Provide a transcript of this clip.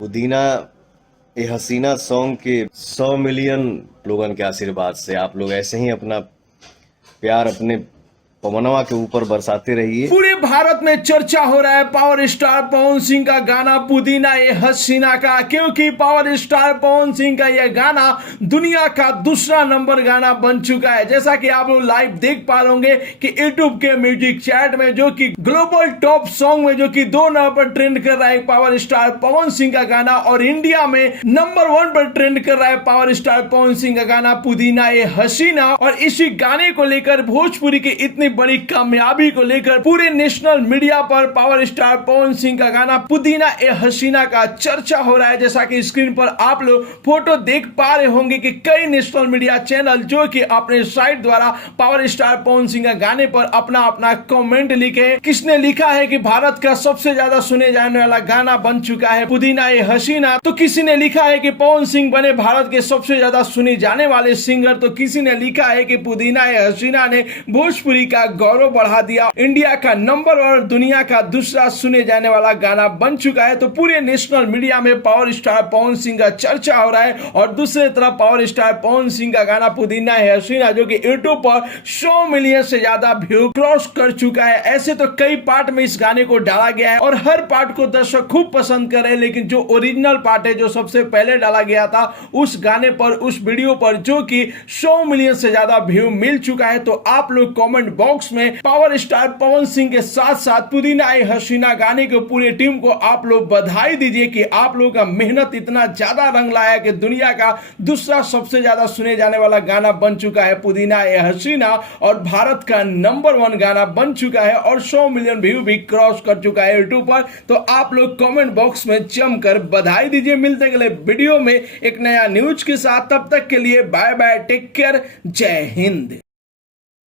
पुदीना ए हसीना सॉन्ग के 100 मिलियन लोगन के आशीर्वाद से आप लोग ऐसे ही अपना प्यार अपने पवनवा के ऊपर बरसाते रहिए। पूरे भारत में चर्चा हो रहा है पावर स्टार पवन सिंह का गाना पुदीना ए हसीना का, क्योंकि पावर स्टार पवन सिंह का यह गाना दुनिया का दूसरा नंबर गाना बन चुका है। जैसा कि आप लोग लाइव देख पा रहे कि यूट्यूब के म्यूजिक चैट में जो कि ग्लोबल टॉप सॉन्ग में जो कि 2 नंबर पर ट्रेंड कर रहा है पावर स्टार पवन सिंह का गाना, और इंडिया में नंबर 1 पर ट्रेंड कर रहा है पावर स्टार पवन सिंह का गाना पुदीना ए हसीना। और इसी गाने को लेकर भोजपुरी की इतनी बड़ी कामयाबी को लेकर पूरे नेशनल मीडिया पर पावर स्टार पवन सिंह का गाना पुदीना ए हसीना का चर्चा हो रहा है। जैसा कि स्क्रीन पर आप लोग फोटो देख पा रहे होंगे कि कई नेशनल मीडिया चैनल जो कि अपने साइट द्वारा पावर स्टार पवन सिंह का गाने पर अपना अपना कमेंट लिखे। किसने लिखा है कि भारत का सबसे ज्यादा सुने जाने वाला गाना बन चुका है पुदीना ए हसीना, तो किसी ने लिखा है कि पवन सिंह बने भारत के सबसे ज्यादा सुने जाने वाले सिंगर, तो किसी ने लिखा है कि पुदीना ए हसीना ने भोजपुरी का गौरव बढ़ा दिया, इंडिया का नंबर और दुनिया का दूसरा सुने जाने वाला गाना बन चुका है। तो पूरे नेशनल मीडिया में पावर स्टार पवन सिंह का चर्चा हो रहा है, और दूसरी तरफ पावर स्टार पवन सिंह का गाना पुदीना है हसीना जो कि यूट्यूब पर 100 मिलियन से ज्यादा व्यू क्रॉस कर चुका है। ऐसे तो कई पार्ट में इस गाने को डाला गया है और हर पार्ट को दर्शक खूब पसंद कर रहे हैं, लेकिन जो ओरिजिनल पार्ट है जो सबसे पहले डाला गया था उस गाने पर, उस वीडियो पर जो कि 100 मिलियन से ज्यादा व्यू मिल चुका है। तो आप लोग कमेंट बॉक्स में पावर स्टार पवन सिंह के साथ साथ पुदीना ए हसीना गाने के पूरी टीम को आप लोग बधाई दीजिए कि आप लोगों का मेहनत इतना ज्यादा रंग लाया कि दुनिया का दूसरा सबसे ज्यादा सुने जाने वाला गाना बन चुका है पुदीना ए हसीना, और भारत का नंबर 1 गाना बन चुका है और 100 मिलियन व्यू भी क्रॉस कर चुका है यूट्यूब पर। तो आप लोग कमेंट बॉक्स में जमकर बधाई दीजिए। मिलते हैं अगले वीडियो में एक नया न्यूज के साथ, तब तक के लिए बाय बाय, टेक केयर, जय हिंद।